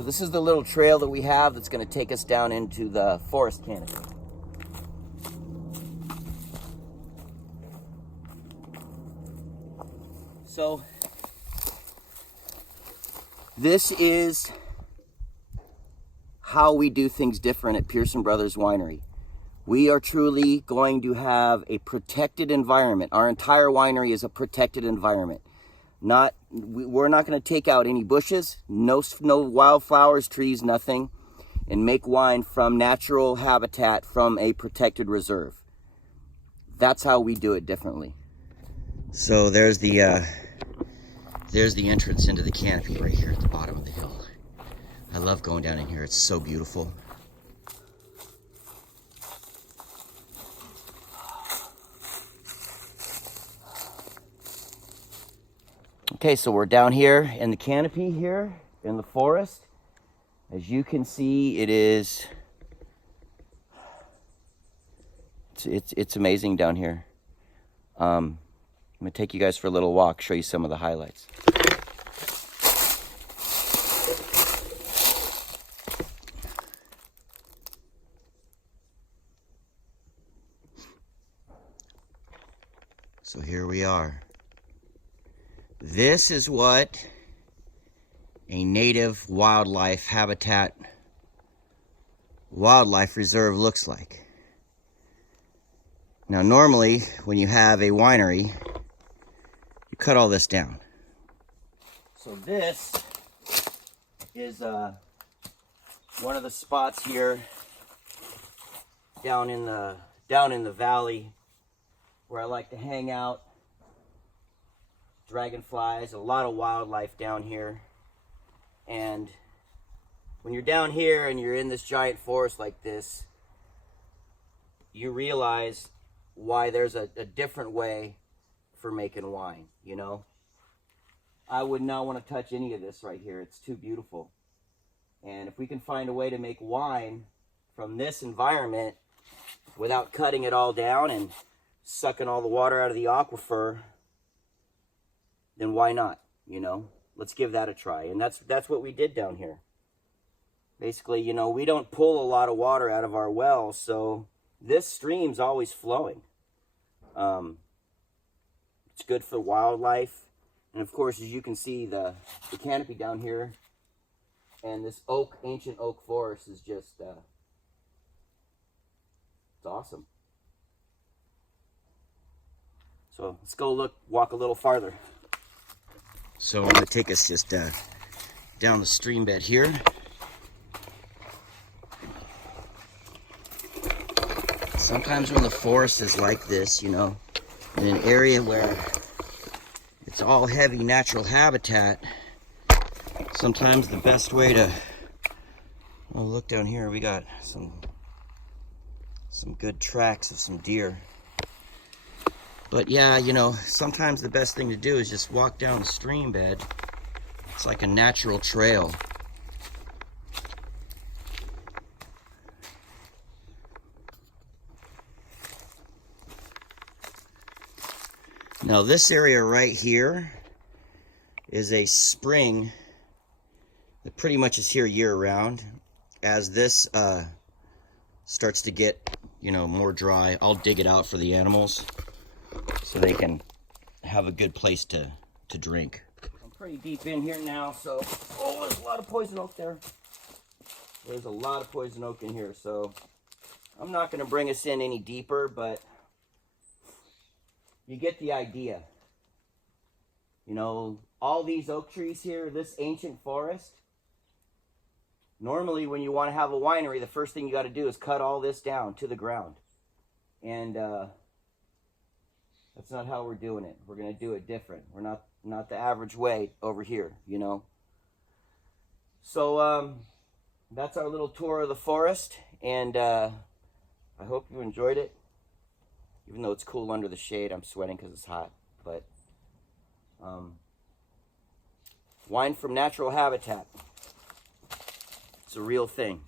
So this is the little trail that we have that's going to take us down into the forest canopy. So this is how we do things different at Pearson Brothers Winery. We are truly going to have a protected environment. Our entire winery is a protected environment. We're not going to take out any bushes, no wildflowers, trees, nothing, and make wine from natural habitat from a protected reserve. That's how we do it differently. So there's the entrance into the canopy right here at the bottom of the hill. I love going down in here. It's so beautiful. Okay, so we're down here in the canopy here in the forest. As you can see, it's amazing down here. I'm gonna take you guys for a little walk, show you some of the highlights. So here we are. This is what a native wildlife habitat wildlife reserve looks like. Now normally when you have a winery, you cut all this down. So this is one of the spots here down in the valley where I like to hang out. Dragonflies, a lot of wildlife down here. And when you're down here and you're in this giant forest like this, you realize why there's a different way for making wine, you know? I would not want to touch any of this right here. It's too beautiful. And if we can find a way to make wine from this environment without cutting it all down and sucking all the water out of the aquifer, then why not, you know? Let's give that a try. And that's what we did down here. Basically, you know, we don't pull a lot of water out of our wells, so this stream's always flowing. It's good for wildlife. And of course, as you can see, the canopy down here and this ancient oak forest is just, it's awesome. So let's go walk a little farther. So I'm going to take us just down the stream bed here. Sometimes when the forest is like this, you know, in an area where it's all heavy natural habitat, sometimes the best way to, well, look down here, we got some good tracks of some deer. But yeah, you know, sometimes the best thing to do is just walk down the stream bed. It's like a natural trail. Now this area right here is a spring that pretty much is here year round. As this starts to get, you know, more dry, I'll dig it out for the animals, so they can have a good place to drink. I'm pretty deep in here now, so, oh, there's a lot of poison oak there. There's a lot of poison oak in here, so I'm not going to bring us in any deeper, but you get the idea. You know, all these oak trees here, this ancient forest, normally when you want to have a winery, the first thing you got to do is cut all this down to the ground. And, that's not how we're doing it. We're going to do it different. We're not the average way over here, you know. So that's our little tour of the forest, and I hope you enjoyed it. Even though it's cool under the shade, I'm sweating because it's hot. But wine from natural habitat. It's a real thing.